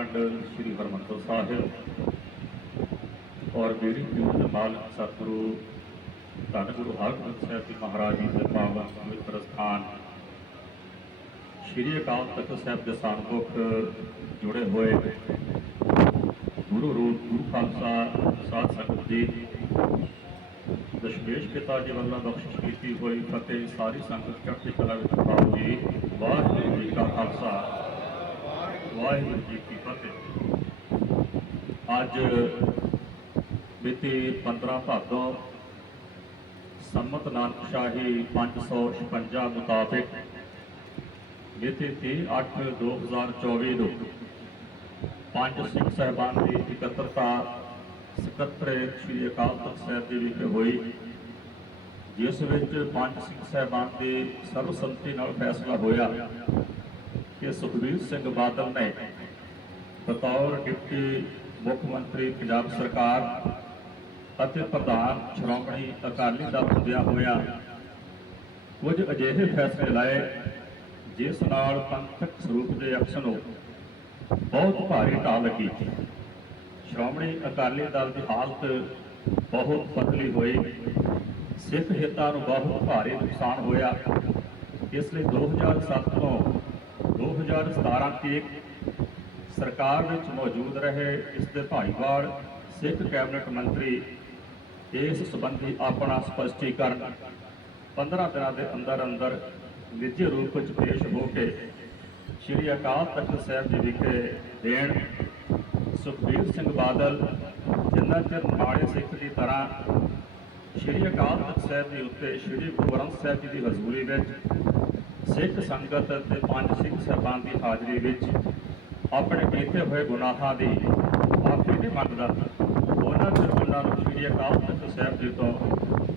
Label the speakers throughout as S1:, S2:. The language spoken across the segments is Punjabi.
S1: ਸ੍ਰੀ ਹਰਮੰਦਰ ਸਾਹਿਬ ਔਰ ਮੇਰੀ ਜੀਵਨ ਮਾਲਕ ਸਤਿਗੁਰੂ, ਧੰਨ ਗੁਰੂ ਹਰਗੋਬਿੰਦ ਸਾਹਿਬ ਜੀ ਮਹਾਰਾਜ ਜੀ ਦੇ ਪਾਵਨ ਪਵਿੱਤਰ ਸਥਾਨ, ਸ੍ਰੀ ਅਕਾਲ ਤਖਤ ਸਾਹਿਬ ਦੇ ਸਨਮੁਖ ਜੁੜੇ ਹੋਏ ਗੁਰੂ ਰੂਪ, ਗੁਰੂ ਖਾਲਸਾ, ਸਾਧ ਸੰਗਤ ਜੀ, ਦਸ਼ਮੇਸ਼ ਪਿਤਾ ਜੀ ਵੱਲੋਂ ਬਖਸ਼ਿਸ਼ ਕੀਤੀ ਹੋਈ ਫਤਿਹ, ਸਾਰੀ ਸੰਗਤ ਚੜ੍ਹਦੀ ਕਲਾ ਵਿੱਚ ਪਾਓ ਜੀ, ਵਾਹਿਗੁਰੂ ਜੀ ਕਾ ਖਾਲਸਾ। ਵਾਹਿਗੁਰੂ ਜੀ ਕੀ ਫਤਿਹ। ਅੱਜ ਮਿਤੀ 15 ਭਾਦੋਂ ਸੰਮਤ ਨਾਨਕ ਸ਼ਾਹੀ 556 ਮੁਤਾਬਕ ਮਿਤੀ 30/8/2024 ਨੂੰ ਪੰਜ ਸਿੱਖ ਸਹਿਬਾਨ ਦੀ ਇਕੱਤਰਤਾ ਸਕੱਤਰ ਸ੍ਰੀ ਅਕਾਲ ਤਖਤ ਸਾਹਿਬ ਦੇ ਵਿਖੇ ਹੋਈ, ਜਿਸ ਵਿੱਚ ਪੰਜ ਸਿੱਖ ਸਹਿਬਾਨ ਦੇ ਸਰਬਸੰਮਤੀ ਨਾਲ ਫੈਸਲਾ ਹੋਇਆ। ਕਿ ਸੁਖਬੀਰ ਸਿੰਘ ਬਾਦਲ ਨੇ ਬਤੌਰ ਡਿਪਟੀ ਮੁੱਖ ਮੰਤਰੀ ਪੰਜਾਬ ਸਰਕਾਰ ਅਤੇ ਪ੍ਰਧਾਨ ਸ਼੍ਰੋਮਣੀ ਅਕਾਲੀ ਦਲ ਹੁੰਦਿਆਂ ਹੋਇਆ ਕੁਝ ਅਜਿਹੇ ਫੈਸਲੇ ਲਾਏ, ਜਿਸ ਨਾਲ ਪੰਥਕ ਸਰੂਪ ਦੇ ਅਕਸ ਨੂੰ ਬਹੁਤ ਭਾਰੀ ਢਾਹ ਲੱਗੀ। ਸ਼੍ਰੋਮਣੀ ਅਕਾਲੀ ਦਲ ਦੀ ਹਾਲਤ ਬਹੁਤ ਪਤਲੀ ਹੋਈ। ਸਿੱਖ ਹਿੱਤਾਂ ਨੂੰ ਬਹੁਤ ਭਾਰੀ ਨੁਕਸਾਨ ਹੋਇਆ। ਇਸ ਲਈ 2007 ਤੋਂ 2017 ਤੱਕ ਸਰਕਾਰ ਵਿੱਚ ਮੌਜੂਦ ਰਹੇ ਇਸ ਦੇ ਭਾਈਵਾਲ ਸਿੱਖ ਕੈਬਨਿਟ ਮੰਤਰੀ ਇਸ ਸੰਬੰਧੀ ਆਪਣਾ ਸਪਸ਼ਟੀਕਰਨ। 15 ਦਿਨਾਂ ਦੇ ਅੰਦਰ ਅੰਦਰ ਨਿੱਜੀ ਰੂਪ ਵਿੱਚ ਪੇਸ਼ ਹੋ ਕੇ ਸ਼੍ਰੀ ਅਕਾਲ ਤਖਤ ਸਾਹਿਬ ਜੀ ਵਿਖੇ ਦੇਣ ਸੁਖਬੀਰ ਸਿੰਘ ਬਾਦਲ ਜਿੰਨਾ ਚਿਰ ਨਾਲੇ ਸਿੱਖ ਦੀ ਤਰ੍ਹਾਂ ਸ਼੍ਰੀ ਅਕਾਲ ਤਖਤ ਸਾਹਿਬ ਦੇ ਉੱਤੇ ਸ਼੍ਰੀ ਗੁਰੂ ਗ੍ਰੰਥ ਸਾਹਿਬ ਜੀ ਦੀ ਹਜ਼ੂਰੀ ਵਿੱਚ ਸਿੱਖ ਸੰਗਤ ਅਤੇ ਪੰਜ ਸਿੱਖ ਸਾਹਿਬਾਨ ਦੀ ਹਾਜ਼ਰੀ ਵਿੱਚ ਆਪਣੇ ਕੀਤੇ ਹੋਏ ਗੁਨਾਹਾਂ ਦੀ ਮਾਫੀ ਨਹੀਂ ਮੰਗਦਾ ਉਹਨਾਂ ਚਿਰ ਉਹਨਾਂ ਨੂੰ ਸ਼੍ਰੀ ਅਕਾਲ ਤਖਤ ਸਾਹਿਬ ਜੀ ਤੋਂ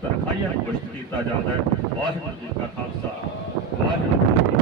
S1: ਤਨਖਾਹੀਆਂ ਨਿਸ਼ਚਿਤ ਕੀਤਾ ਜਾਂਦਾ ਹੈ। ਵਾਹਿਗੁਰੂ ਜੀ ਕਾ ਖਾਲਸਾ। ਵਾਹਿਗੁਰੂ ਜੀ